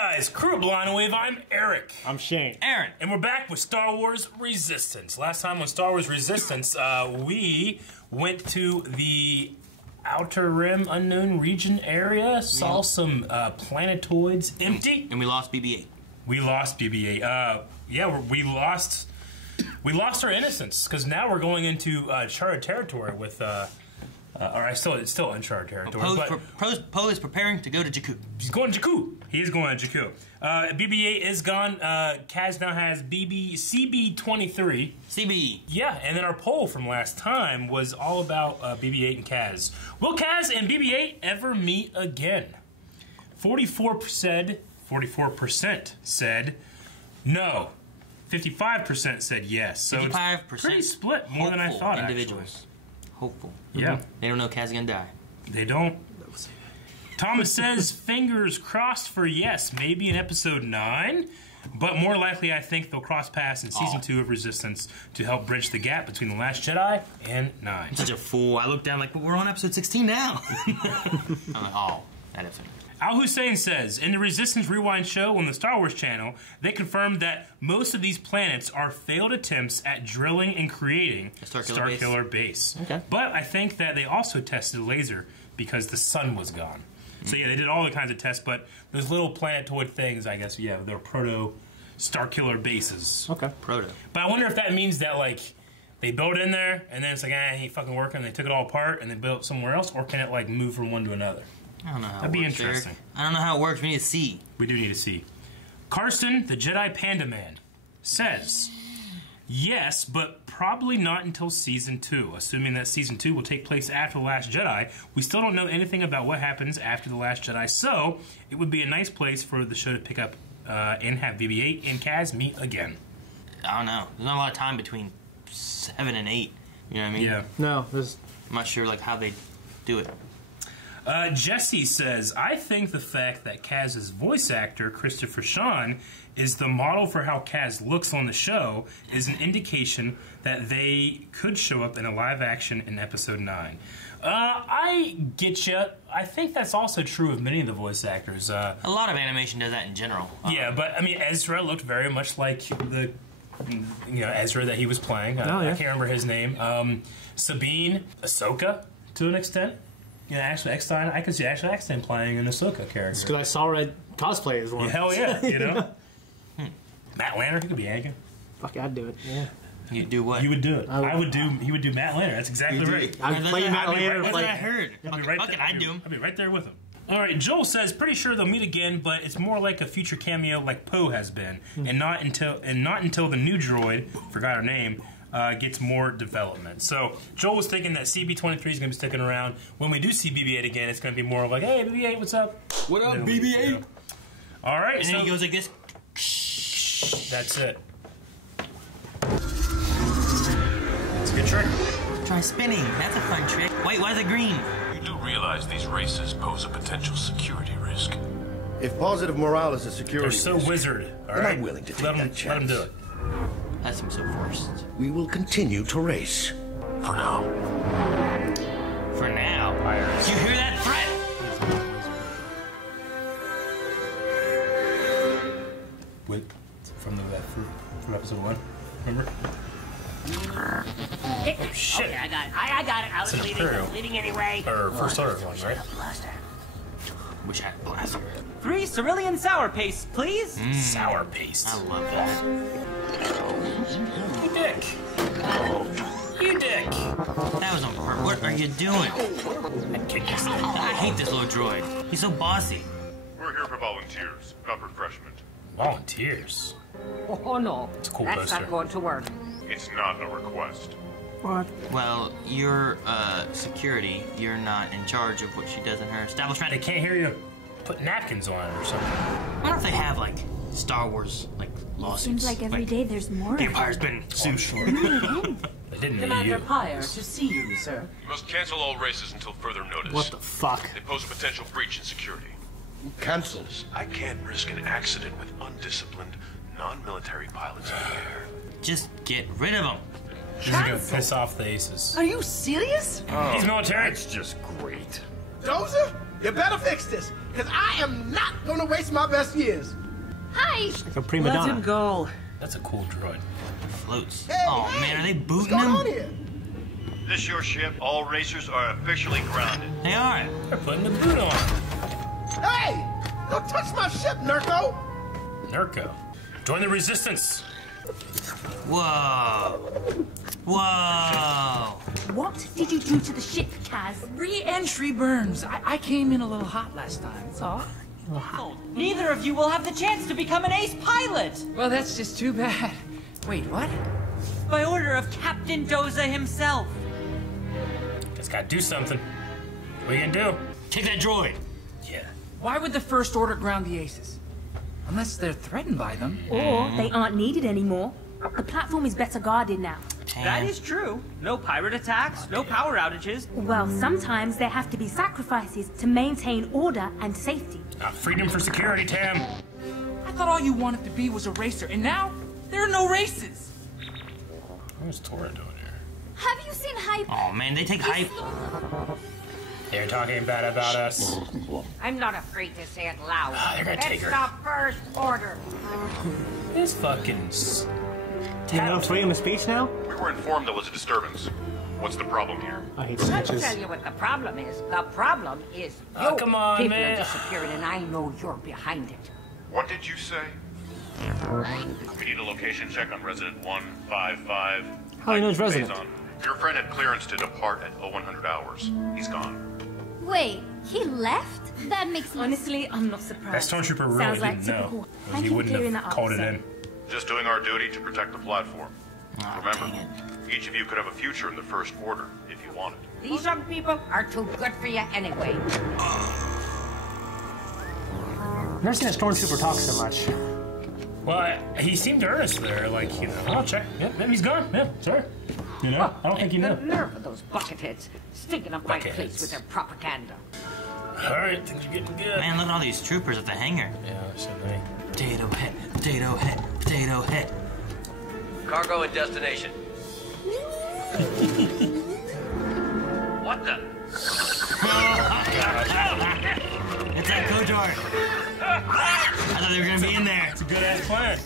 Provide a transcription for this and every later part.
guys, Kuro Blind Wave, I'm Eric. I'm Shane. Aaron. And we're back with Star Wars Resistance. Last time on Star Wars Resistance, we went to the Outer Rim Unknown Region area, saw some planetoids empty. And we lost BB-8. We lost BB-8. Yeah, we lost our innocence, because now we're going into uncharted territory with... it's still uncharted territory. Poe is preparing to go to Jakku. He's going to Jakku. He is going to Jakku. BB-8 is gone. Kaz now has CB-23. CB. Yeah, and then our poll from last time was all about BB-8 and Kaz. Will Kaz and BB-8 ever meet again? 44% said no. 55% said yes. So 55% it's pretty split, more than I thought. Individuals. Actually. Hopeful. Yeah. They don't know Kaz is gonna die. They don't. Thomas says, fingers crossed for yes, maybe in episode 9, but more likely I think they'll cross paths in season 2 of Resistance to help bridge the gap between The Last Jedi and 9. I'm such a fool. I looked down like, but we're on episode 16 now. I'm like, oh, that episode. Al Hussein says, in the Resistance Rewind show on the Star Wars channel, they confirmed that most of these planets are failed attempts at drilling and creating a Starkiller base. Okay. But I think that they also tested a laser because the sun was gone. So yeah, they did all the kinds of tests, but those little planetoid things, I guess, yeah, they're proto-Starkiller bases. Okay. Proto. But I wonder if that means that, like, they built it in there, and then it's like, ain't fucking working, and they took it all apart, and they built it somewhere else, or can it, like, move from one to another? I don't know how That'd it be works, interesting. Eric. I don't know how it works. We need to see. We do need to see. Karsten, the Jedi Panda Man, says, yes, but probably not until Season 2. Assuming that Season 2 will take place after The Last Jedi, we still don't know anything about what happens after The Last Jedi, so it would be a nice place for the show to pick up and have BB-8 and Kaz meet again. I don't know. There's not a lot of time between 7 and 8. You know what I mean? Yeah. No, I'm not sure like how they do it. Jesse says, I think the fact that Kaz's voice actor, Christopher Sean, is the model for how Kaz looks on the show is an indication that they could show up in a live action in episode 9. I get you. I think that's also true of many of the voice actors. A lot of animation does that in general. Yeah, but I mean, Ezra looked very much like the Ezra that he was playing. I can't remember his name. Sabine, Ahsoka, to an extent. Yeah, Ashley Eckstein. I could see Ashley Eckstein playing an Ahsoka character. It's because I saw Red cosplay as one. Yeah, hell yeah, you know. Matt Lanner, he could be Anakin. Fuck, I'd do it. Yeah. You'd do what? You would do it. I would do. He would do Matt Lanner. That's exactly right. I'd play Matt Lanner. That's what I heard. I'd do him. I'd be right there with him. All right, Joel says, pretty sure they'll meet again, but it's more like a future cameo like Poe has been, and not until the new droid, forgot her name, gets more development. So Joel was thinking that CB-23 is going to be sticking around. When we do see BB-8 again, it's going to be more like, hey, BB-8, what's up? What up, BB-8? All right. And then he goes like this. That's it. It's a good trick. Try spinning. That's a fun trick. Wait, why is it green? You do realize these races pose a potential security risk. If positive morale is a security risk, they're so wizard. All right? I'm willing to take that chance. Let them do it. That seems so forced. We will continue to race. For now. For now? Do you hear that threat? With from episode 1, remember? Oh, shit. Okay, I got it. I got it. I was leaving anyway. Or first order one, right? Wish I had a blaster. 3 cerulean sour paste, please. Sour paste. I love that. You dick. You dick. That was on purpose. What are you doing? I'd kick this thing. I hate this little droid. He's so bossy. We're here for volunteers, not refreshment. Volunteers? Oh, no. It's a cool That's poster. not going to work. It's not a request. What? Well, you're security. You're not in charge of what she does in her establishment. They can't hear you put napkins on it or something. I wonder if they have, like, Star Wars, like, lawsuits. Seems like every day there's more. The Empire's been sued. They didn't need Commander you. Pyre to see you, sir. You must cancel all races until further notice. What the fuck? They pose a potential breach in security. Cancels. I can't risk an accident with undisciplined, non-military pilots in the air. Just get rid of them. This is gonna piss off the aces. Are you serious? He's military. That's just great. Dozer, you better fix this. because I am not gonna waste my best years. Hi! Like a prima donna. Let him go. That's a cool droid. Floats. Hey, oh hey, man, are they booting what's going on him? here? This your ship. All racers are officially grounded. They are. They're putting the boot on. Hey! Don't touch my ship, Nurko! Nurko. Join the resistance. Whoa. Whoa. What did you do to the ship, Kaz? Re-entry burns. I came in a little hot last time, that's all. Neither of you will have the chance to become an ace pilot! Well, that's just too bad. Wait, what? By order of Captain Doza himself. Just gotta do something. What are you gonna do? Take that droid. Yeah. Why would the First Order ground the aces? Unless they're threatened by them. Or they aren't needed anymore. The platform is better guarded now. That is true. No pirate attacks, no power outages. Well, sometimes there have to be sacrifices to maintain order and safety. Freedom for security, Tam. I thought all you wanted to be was a racer, and now there are no races. What's Tora doing here? Have you seen Hype? Oh man, they take hype. They're talking bad about us. I'm not afraid to say it loud. They're gonna take her. It's the First Order. This fucking... You know freedom of speech now? We were informed there was a disturbance. What's the problem here? I hate I'll snitches. tell you what the problem is. The problem is Oh, come on, people man. are disappearing, and I know you're behind it. What did you say? We need a location check on resident 155. How do you know it's resident? Phazon. Your friend had clearance to depart at 0100 hours. He's gone. Wait, he left? That makes sense. Honestly, I'm not That surprised. stormtrooper really Sounds like didn't know. typical. Or Thank he you for wouldn't clearing have that up, called it sir. in. Just doing our duty to protect the platform. Oh, Remember, each of you could have a future in the First Order if you wanted. These young people are too good for you anyway. I've never seen a stormtrooper talk so much. Well, he seemed earnest there, like, you know, I'll check. Yep, yep, he's gone. Yeah, sorry. You know, I don't think you know. The nerve of those bucketheads stinking up my Bucketheads. place with their propaganda. All right, things are getting good. Man, look at all these troopers at the hangar. Yeah, so many. Potato head, potato head, potato head. Cargo and destination. What the? It's that Kotor. I thought they were gonna be in there. It's a good ass plan.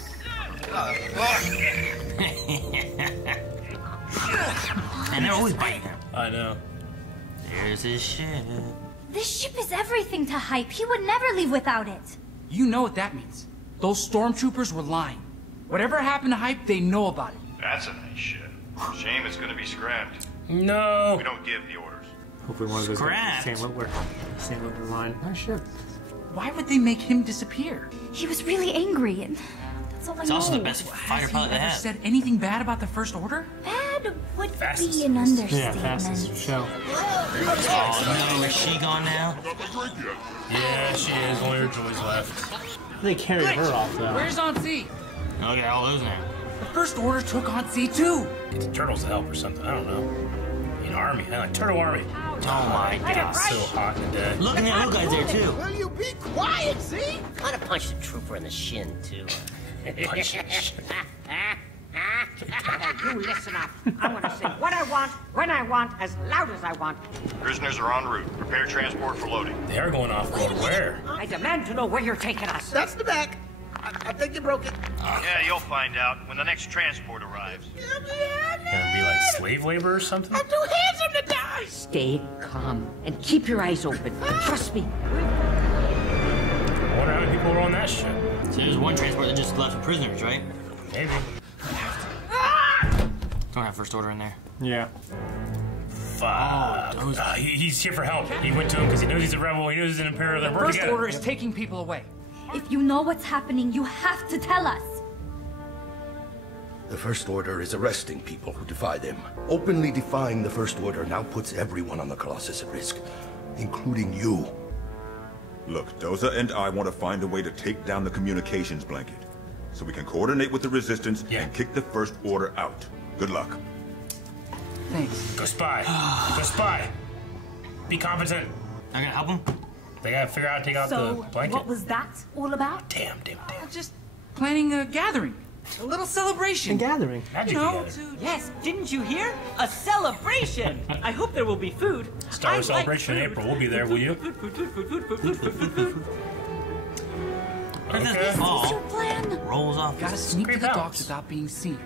And they're always biting him. I know. There's his ship. This ship is everything to Hype. He would never leave without it. You know what that means. Those stormtroopers were lying. Whatever happened to Hype, they know about it. That's a nice ship. Shame it's gonna be scrapped. No. We don't give the orders. Hopefully one of those Scrapped. Sam Witwer line. Oh shit. Why would they make him disappear? He was really angry, and that's all I It's know. also the best fighter Has he pilot they ever have. said anything bad about the First Order? Bad would Fastest. be an understatement. Yeah, fastest show. Oh no, is she gone now? Yeah, she is. Only her joys left. They carried her off though. Where's Auntie? Look at all those now. The First Order took Auntie too. Get the turtles to help or something. I don't know. An army. Like turtle army. Oh my god. So hot and dead. Look, and the other guys there too. Will you be quiet, see? I'd have punched the trooper in the shin, too. You listen up. I want to say what I want, when I want, as loud as I want. Prisoners are en route. Prepare transport for loading. They are going off. Going where? I demand to know where you're taking us. That's the back. I think you broke it. Yeah, you'll find out when the next transport arrives. Gonna be like slave labor or something? I'm too handsome to die. Stay calm and keep your eyes open. Trust me. I wonder how many people were on that ship. So there's one transport that just left prisoners, right? Maybe. Don't have First Order in there. Yeah. Fuck. He's here for help. He went to him because he knows he's a rebel. He knows he's an imperial. They're The working First together. Order is taking people away. If you know what's happening, you have to tell us. The First Order is arresting people who defy them. Openly defying the First Order now puts everyone on the Colossus at risk, including you. Look, Doza and I want to find a way to take down the communications blanket, so we can coordinate with the Resistance and kick the First Order out. Good luck. Thanks. Go spy. Go spy. Be competent. I'm gonna help him. They gotta figure out how to take out the blanket. What was that all about? Damn. Just planning a gathering. A little celebration. A gathering. Magic gathering. Yes, didn't you hear? A celebration! I hope there will be food. Star Wars Celebration in April. We'll be there, will you? Food. Okay. What's your plan? Rolls off. Gotta sneak to the docks without being seen.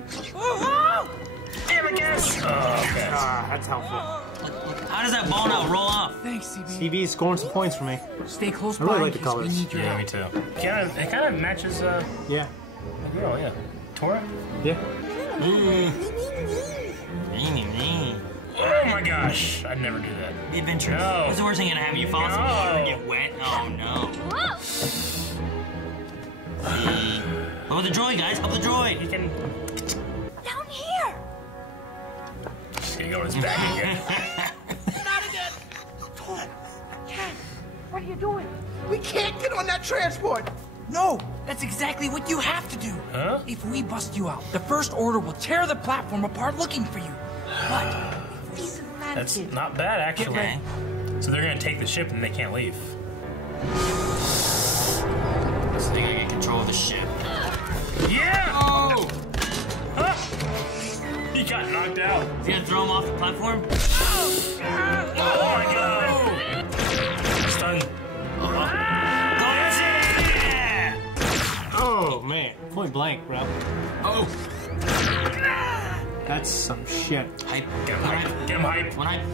Damn it, guys! Okay. That's helpful. How does that ball now roll off? Thanks, CB. CB is scoring some points for me. Stay close I really by like the in case we colors. need your Yeah, help. me too. It kind of matches, Yeah. the girl, yeah. Tora? Yeah. Oh my gosh, I'd never do that. The adventure. No. What's the worst thing gonna happen? You fall asleep and get wet? Oh no. Oh, the droid, guys! Up the droid! He can... Down here. Just gonna go on his back again. Not again. Ken, what are you doing? We can't get on that transport. No, that's exactly what you have to do. Huh? If we bust you out, the First Order will tear the platform apart looking for you. But That's not bad, actually. Okay. So they're gonna take the ship and they can't leave. So they gotta get control of the ship. Yeah! Oh! Huh? He got knocked out. Is he gonna throw him off the platform? Oh my god! Stun. Oh, man. Point blank, bro. Oh! That's some shit. Hype. Get him hype. Get him hype. One hype.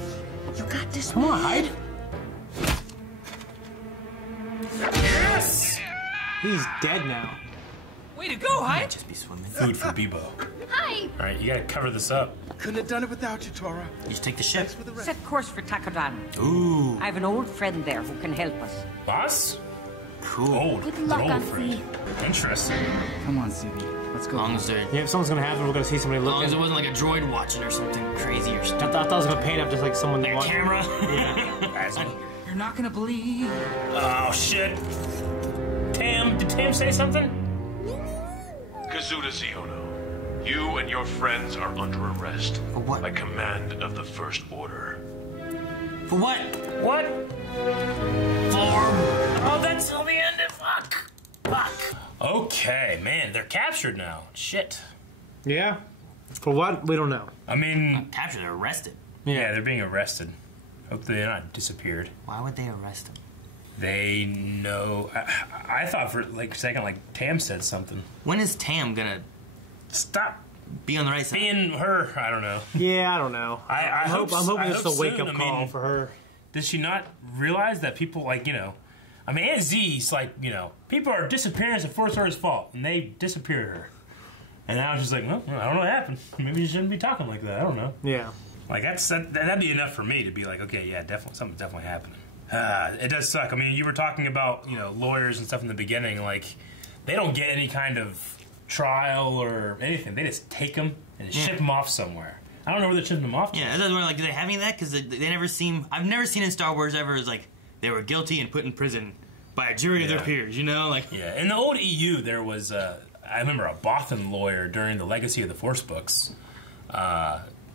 You got this. Come on, hype. Yes! He's dead now. way to go, Hype. Just be swimming. Food for Bebo. Hi. All right, you gotta cover this up. Couldn't have done it without you, Tora. You just take the ship. Set course for Takodan. Ooh. I have an old friend there who can help us. Boss? Cool. Old. Good luck, An old Auntie. friend. Interesting. Come on, CB. Let's go. As long as they're... Yeah, if something's gonna happen, we're gonna see somebody As long as it looking. wasn't like a droid watching or something crazy or I stuff. thought I was gonna paint up just like someone Like a watching. camera? Yeah. You're not gonna believe. Oh, shit. Tam, did Tam say something? Kazuda Ziono, you and your friends are under arrest. For what? By command of the First Order. For what? What? Form. Oh, that's till the end of... Fuck. Fuck. Okay, man, they're captured now. Shit. Yeah. For what? We don't know. I mean... Captured, they're arrested. Yeah, they're being arrested. Hope they're not disappeared. Why would they arrest them? They know... I thought for like a second, like, Tam said something. When is Tam gonna... Stop be on the right side? being her, I don't know. Yeah, I don't know. I'm hoping it's a wake-up call for her. Does she not realize that people, like, you know... I mean, Aunt Z's like, you know, people are disappearing as the First Order's fault, and they disappeared her. And now she's like, well, I don't know what happened. Maybe you shouldn't be talking like that. I don't know. Yeah. Like, that'd be enough for me to be like, okay, yeah, definitely, something's definitely happening. It does suck. I mean, you were talking about, you know, lawyers and stuff in the beginning. Like, they don't get any kind of trial or anything. They just take them and ship them off somewhere. I don't know where they're shipping them off to. Yeah, that's where, like, do they have any of that? Because they never seem... I've never seen in Star Wars ever as, like, they were guilty and put in prison by a jury of their peers, you know? Like, yeah, in the old EU, there was, I remember a Bothan lawyer during the Legacy of the Force books.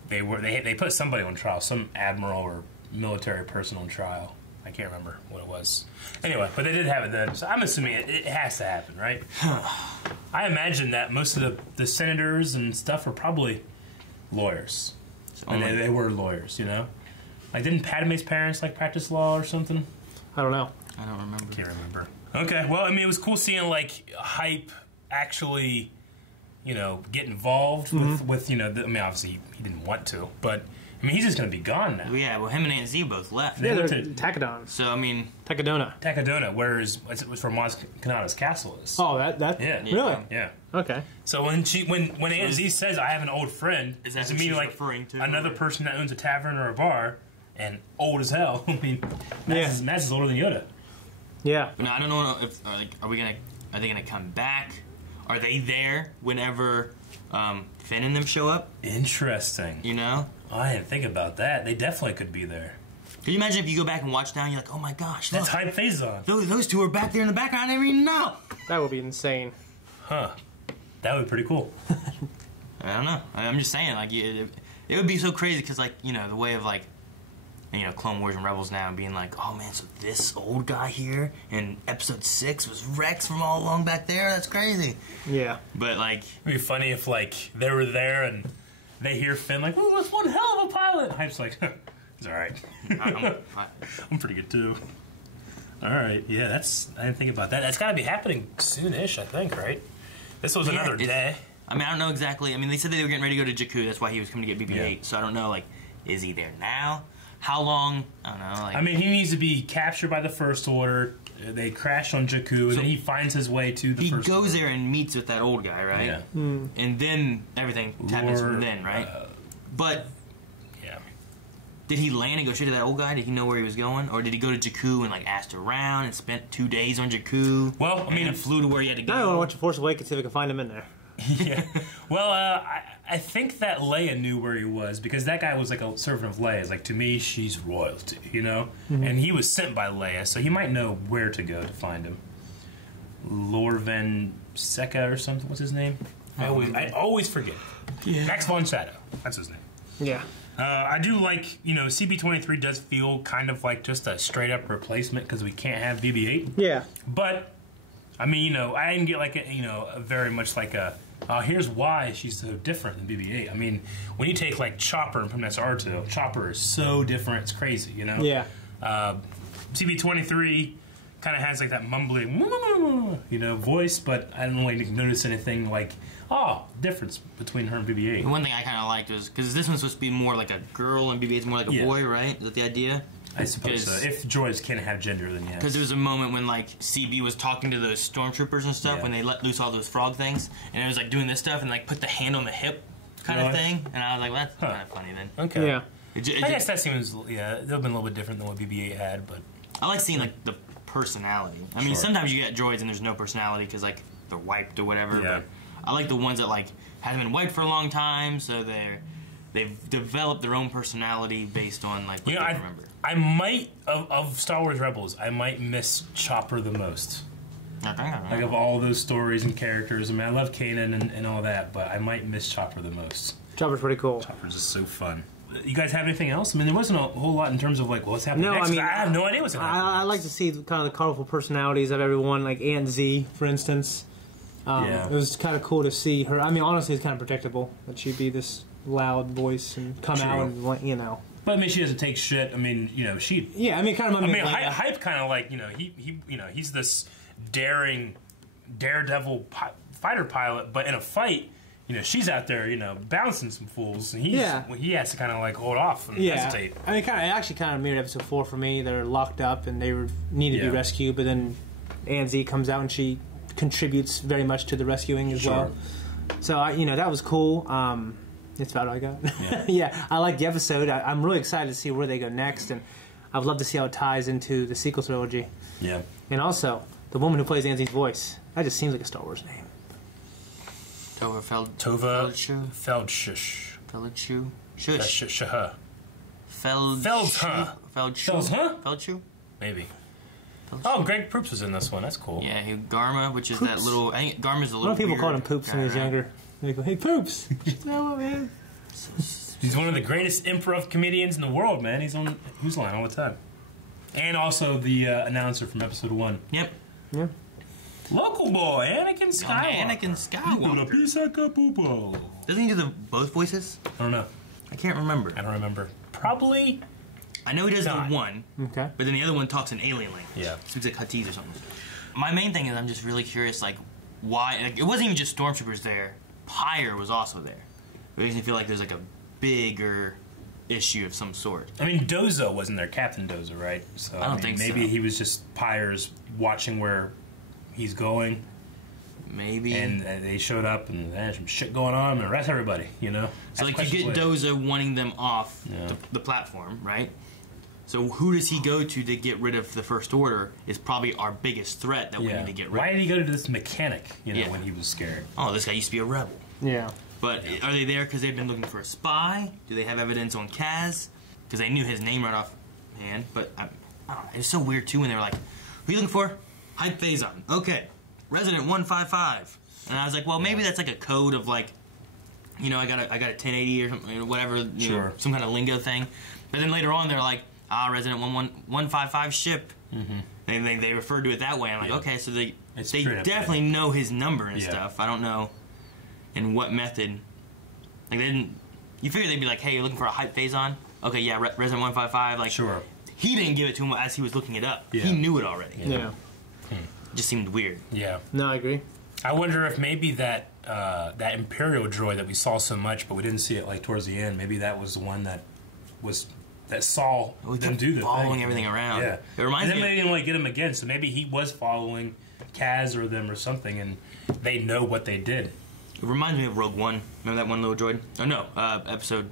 They put somebody on trial, some admiral or military person on trial. I can't remember what it was. Anyway, but they did have it then, so I'm assuming it has to happen, right? I imagine that most of the senators and stuff are probably lawyers. And they were lawyers, you know? Like, didn't Padme's parents, like, practice law or something? I don't know. I don't remember. Can't remember. Okay, well, I mean, it was cool seeing, like, Hype actually, you know, get involved with you know, I mean, obviously he didn't want to, but, I mean, he's just going to be gone now. Well, yeah, well, him and Aunt Z both left. Yeah, they're Takodon. So, I mean... Takadona, where it was where Maz Kanata's castle is. Oh, that? Yeah. Really? Yeah. Okay. So when Aunt Z says, I have an old friend, does it mean, like, another person that owns a tavern or a bar, and old as hell? I mean, Maz is older than Yoda. Yeah. No, I don't know if, like, are they gonna come back? Are they there whenever Finn and them show up? Interesting. You know? Oh, I didn't think about that. They definitely could be there. Can you imagine if you go back and watch now and you're like, oh my gosh, that's Hype Phazon. Those two are back there in the background. I didn't even know. That would be insane. Huh. That would be pretty cool. I don't know. I'm just saying, like, it would be so crazy because, like, you know, the way of, like, and, you know, Clone Wars and Rebels now, and being like, oh man, so this old guy here in Episode 6 was Rex from all along back there. That's crazy. Yeah. But like, it'd be funny if like they were there and they hear Finn like, "Ooh, that's one hell of a pilot." Hype's like, "It's all right. I'm pretty good too." All right, yeah, I didn't think about that. That's got to be happening soonish, I think, right? This was another day. I mean, I don't know exactly. I mean, they said they were getting ready to go to Jakku. That's why he was coming to get BB-8. Yeah. So I don't know, like, is he there now? How long? I don't know. Like, I mean, he needs to be captured by the First Order. They crash on Jakku, and then he finds his way to the First Order. He goes there and meets with that old guy, right? Yeah. And then everything happens from then, right? But did he land and go straight to that old guy? Did he know where he was going? Or did he go to Jakku and, like, asked around and spent 2 days on Jakku? Well, I mean, and flew to where he had to go. I want to watch The Force Awakens, see if I can find him in there. Yeah. Well, I think that Leia knew where he was, because that guy was like a servant of Leia's. Like, to me, she's royalty, you know? And he was sent by Leia, so he might know where to go to find him. Lorven Seca or something. What's his name? I always forget. Yeah. Max von Sydow. That's his name. Yeah. I do like, you know, CB-23 does feel kind of like just a straight-up replacement because we can't have BB-8. Yeah. But, I mean, you know, I didn't get like a, you know, a very much like a, here's why she's so different than BB-8. I mean, when you take like Chopper and put him as R2, Chopper is so different, it's crazy, you know? Yeah. CB-23 kind of has like that mumbling, you know, voice, but I didn't really notice anything like, difference between her and BB-8. The one thing I kind of liked was, because this one's supposed to be more like a girl and BB-8's more like a boy, right? Is that the idea? I suppose so. If droids can have gender, then yes. Because there was a moment when, like, CB was talking to those stormtroopers and stuff when they let loose all those frog things, and it was, like, doing this stuff and, like, put the hand on the hip kind of thing, and I was like, well, that's kind of funny then. Okay. Yeah. I guess that seems, it would have been a little bit different than what BB-8 had, but... I like seeing, like, the personality. I mean, sometimes you get droids and there's no personality because, like, they're wiped or whatever, but I like the ones that, like, haven't been wiped for a long time, so they've developed their own personality based on, like, what they remember. I might, of Star Wars Rebels, I might miss Chopper the most. Like, of all those stories and characters. I mean, I love Kanan and all that, but I might miss Chopper the most. Chopper's pretty cool. Chopper's just so fun. You guys have anything else? I mean, there wasn't a whole lot in terms of, like, what's happening next. I mean, I have no idea what's going to happen. I like to see kind of the colorful personalities of everyone, like Aunt Z, for instance. It was kind of cool to see her. I mean, honestly, it's kind of predictable that she'd be this loud voice and come out and, you know. But I mean, she doesn't take shit. I mean, you know, she. Yeah, I mean, kind of. I mean, Hype kind of like, you know, he's this daredevil fighter pilot, but in a fight, you know, she's out there, you know, bouncing some fools, and he has to kind of like hold off and hesitate. I mean, it actually kind of mirrored episode 4 for me. They're locked up and they need to be rescued, but then Aunt Z comes out and she contributes very much to the rescuing as well. So, you know, that was cool. That's about all I got. Yeah, I like the episode. I'm really excited to see where they go next, and I would love to see how it ties into the sequel trilogy. Yeah. And also, the woman who plays Aunt Z's voice, that just seems like a Star Wars name. Tova Feldshuh. Feldshuh? Maybe. Oh, Greg Proops was in this one. That's cool. Yeah, Garma, which is that little... I think Garma's a little A lot of people weird called him Poops when he was younger. They go, hey, Poops! Oh, man. He's one of the greatest improv comedians in the world, man. He's on Who's Line all the time. And also the announcer from episode 1. Yep. Yeah. Local boy, Anakin Skywalker. Anakin Skywalker. Doesn't he do both voices? I don't know. I can't remember. I don't remember. Probably. I know he does the one. Okay. But then the other one talks in alien language. Yeah. Speaks like Huttese or something. My main thing is I'm just really curious, like, why... Like, it wasn't even just stormtroopers there. Pyre was also there. It makes me feel like there's, like, a bigger issue of some sort. I mean, Dozo wasn't there. Captain Dozo, right? So I don't think maybe he was just Pyre's watching where he's going. Maybe. And they showed up and there's some shit going on and arrest everybody, you know? So, like, you get Dozo wanting them off the platform, right? So who does he go to get rid of the First Order is probably our biggest threat that we need to get rid of. Why did he go to this mechanic, you know, when he was scared? Oh, this guy used to be a rebel. Yeah. But are they there because they've been looking for a spy? Do they have evidence on Kaz? Because they knew his name right off hand. But I don't know. It was so weird, too, when they were like, who are you looking for? Hype Phazon. Okay. Resident 155. And I was like, well, maybe that's like a code of, like, you know, I got a 1080 or something, whatever, you know, some kind of lingo thing. But then later on, they're like, Resident 155 ship. They referred to it that way. I'm like, okay, so they definitely know his number and stuff. I don't know in what method. Like, they didn't. You figure they'd be like, hey, you're looking for a hype phase-on? Okay, yeah, Resident 155. Like, sure. He didn't give it to him as he was looking it up. He knew it already. Yeah. It just seemed weird. Yeah. No, I agree. I wonder if maybe that Imperial droid that we saw so much, but we didn't see it like towards the end. Maybe that was the one that saw them do the following everything around. Yeah. It reminds me. And then maybe like get him again. So maybe he was following Kaz or them or something, and they know what they did. It reminds me of Rogue One. Remember that one little droid? Oh no, Episode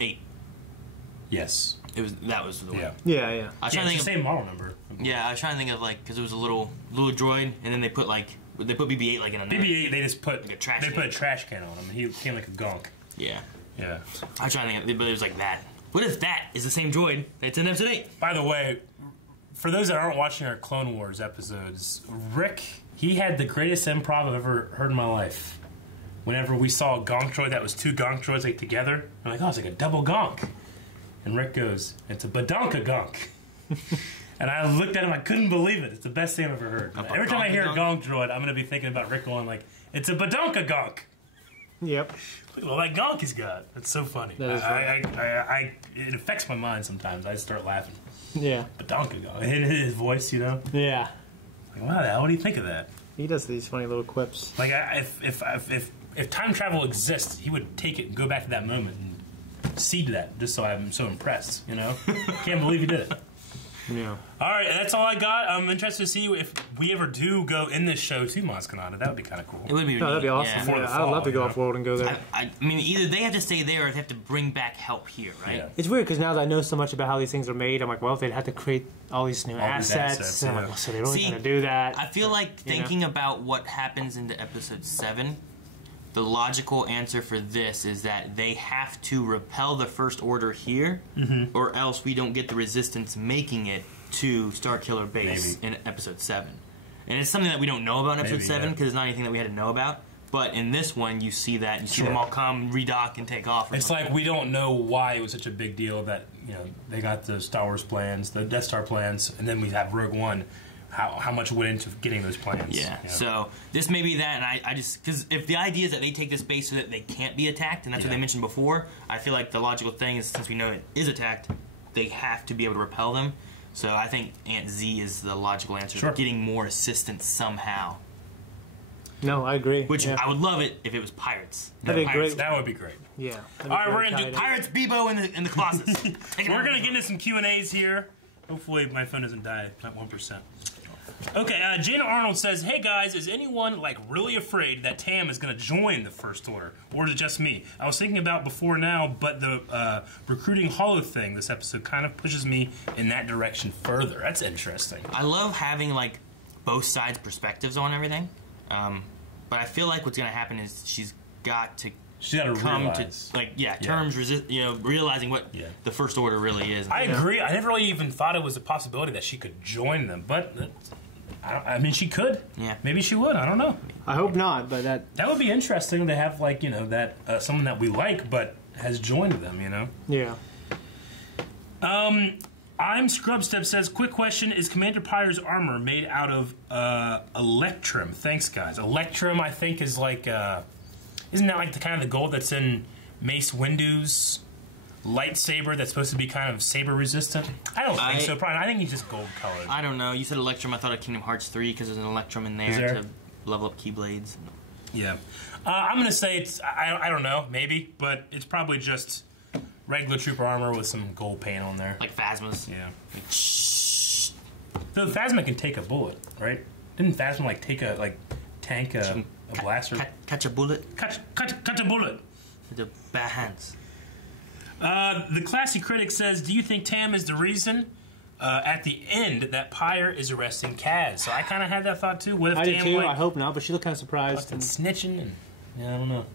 8. Yes. That was the one. Yeah. I was trying to think of the same model number. Yeah, I was trying to think of like because it was a little droid, and then they put BB-8 like in a BB-8. They just put like a trash. They put a trash can on him. He came like a gonk. Yeah. Yeah. I was trying to think, but it was like that. What if that is the same droid that's in Episode 8? By the way, for those that aren't watching our Clone Wars episodes, Rick, he had the greatest improv I've ever heard in my life. Whenever we saw a gonk droid that was two gonk droids like together, I'm like, oh, it's like a double gonk. And Rick goes, it's a badonka gonk. And I looked at him, I couldn't believe it. It's the best thing I've ever heard. Every time I hear a gonk droid, I'm going to be thinking about Rick going like, it's a badonka gonk. Yep. Well, that gonk he's got. It's so funny. That is funny. It affects my mind sometimes. I start laughing. Yeah. Badonka gonk. In his voice, you know? Yeah. Like, wow, what do you think of that? He does these funny little quips. Like, if time travel exists, he would take it and go back to that moment and seed that, just so I'm so impressed, you know? Can't believe he did it. Yeah. All right, that's all I got. I'm interested to see if we ever do go in this show to Mos Kanata. That would be kind of cool. It would be. That'd be awesome. Yeah. I'd love to go off world and go there. I mean, either they have to stay there or they have to bring back help here, right? Yeah. It's weird because now that I know so much about how these things are made, I'm like, well, they'd have to create all these new assets. So they're really going to do that. I feel like thinking about what happens into Episode 7, the logical answer for this is that they have to repel the First Order here, or else we don't get the Resistance making it to Starkiller Base in Episode 7. And it's something that we don't know about in Episode 7 because it's not anything that we had to know about. But in this one, you see that. You see them all come, redock, and take off. It's like we don't know why it was such a big deal that, you know, they got the Star Wars plans, the Death Star plans, and then we have Rogue One. How much went into getting those plans? Yeah. So this may be that, and I just because if the idea is that they take this base so that they can't be attacked, and that's what they mentioned before, I feel like the logical thing is since we know it is attacked, they have to be able to repel them. So I think Aunt Z is the logical answer to getting more assistance somehow. No, I agree. Which I would love it if it was pirates. That'd be great. That would be great. Yeah. All right, we're gonna do Pirates Bebo in the Colossus. We're gonna get into some Q&As here. Hopefully my phone doesn't die at 1%. Okay, Jana Arnold says, hey guys, is anyone like really afraid that Tam is going to join the First Order? Or is it just me? I was thinking about before now, but the recruiting holo thing this episode kind of pushes me in that direction further. That's interesting. I love having like both sides' perspectives on everything. But I feel like what's going to happen is she's got to come realize. to terms, realizing what the First Order really is. I agree. I never really even thought it was a possibility that she could join them, but I mean, she could. Yeah, maybe she would. I don't know. I hope not, but that would be interesting to have, like, you know, that someone that we like but has joined them. You know. Yeah. I'm Scrubstep says, quick question, is Commander Pyre's armor made out of Electrum? Thanks, guys. Electrum, I think, is like isn't that like the kind of the gold that's in Mace Windu's lightsaber that's supposed to be kind of saber resistant? I don't think so. Probably. I think he's just gold colored. I don't know. You said Electrum. I thought of Kingdom Hearts 3 because there's an Electrum in there to level up Keyblades. Yeah. I'm going to say it's, I don't know, maybe, but it's probably just regular trooper armor with some gold paint on there. Like Phasma's. Yeah. So Phasma can take a bullet, right? Didn't Phasma like take a, like, tank a blaster? Catch a bullet? Catch a bullet. With the bare hands. The classy critic says, do you think Tam is the reason at the end that Pyre is arresting Kaz? So I kind of had that thought too. What if I Tam, did too. like, I hope not, but she looked kind of surprised. And snitching and I don't know.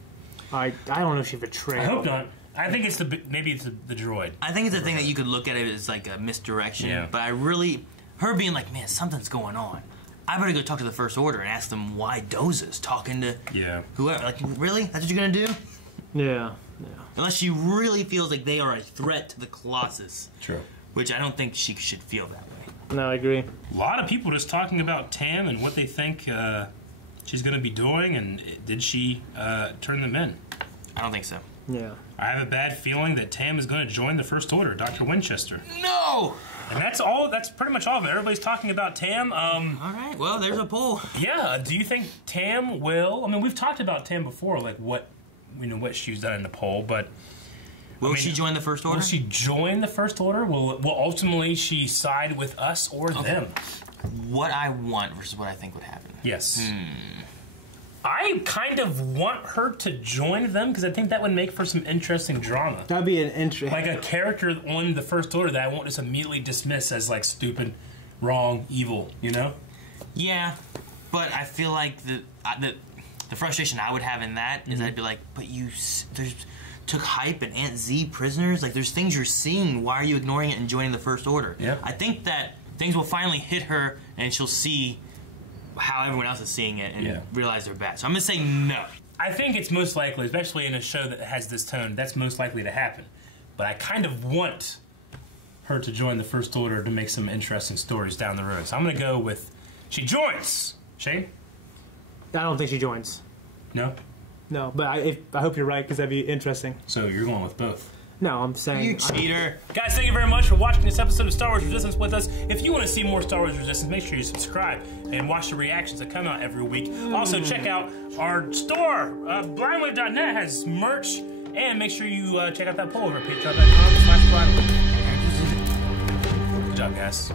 I don't know if she betrayed. I hope not. I think it's maybe it's the droid. I think it's a thing that you could look at it as like a misdirection. But I really, her being like, man, something's going on. I better go talk to the First Order and ask them why Doza's talking to whoever. Like, really? That's what you're gonna do? Yeah. Unless she really feels like they are a threat to the Colossus. True. which I don't think she should feel that way. No, I agree. A lot of people just talking about Tam and what they think she's going to be doing, and did she turn them in? I don't think so. Yeah. I have a bad feeling that Tam is going to join the First Order, Dr. Winchester. No! And that's all. That's pretty much all of it. Everybody's talking about Tam. All right. Well, there's a poll. Yeah. Do you think Tam will? I mean, we've talked about Tam before, like what she's done in the poll, but will she join the First Order? Will she join the First Order? Will ultimately she side with us or them? What I want versus what I think would happen. Yes. I kind of want her to join them because I think that would make for some interesting drama. That'd be an interesting... Like a character on the First Order that I won't just immediately dismiss as, like, stupid, wrong, evil, you know? Yeah, but I feel like the frustration I would have in that is I'd be like, but you took Hype and Aunt Z prisoners? Like, there's things you're seeing. Why are you ignoring it and joining the First Order? Yeah. I think that things will finally hit her and she'll see how everyone else is seeing it and realize they're bad. So I'm going to say no. I think it's most likely, especially in a show that has this tone, that's most likely to happen. But I kind of want her to join the First Order to make some interesting stories down the road. So I'm going to go with she joins. Shane? I don't think she joins. No? No, but I hope you're right because that'd be interesting. So you're going with both? No, I'm saying... You cheater. Guys, thank you very much for watching this episode of Star Wars Resistance with us. If you want to see more Star Wars Resistance, make sure you subscribe and watch the reactions that come out every week. Also, check out our store. Blindwave.net has merch. And make sure you check out that poll over at patreon.com/blindwave. Good job, guys.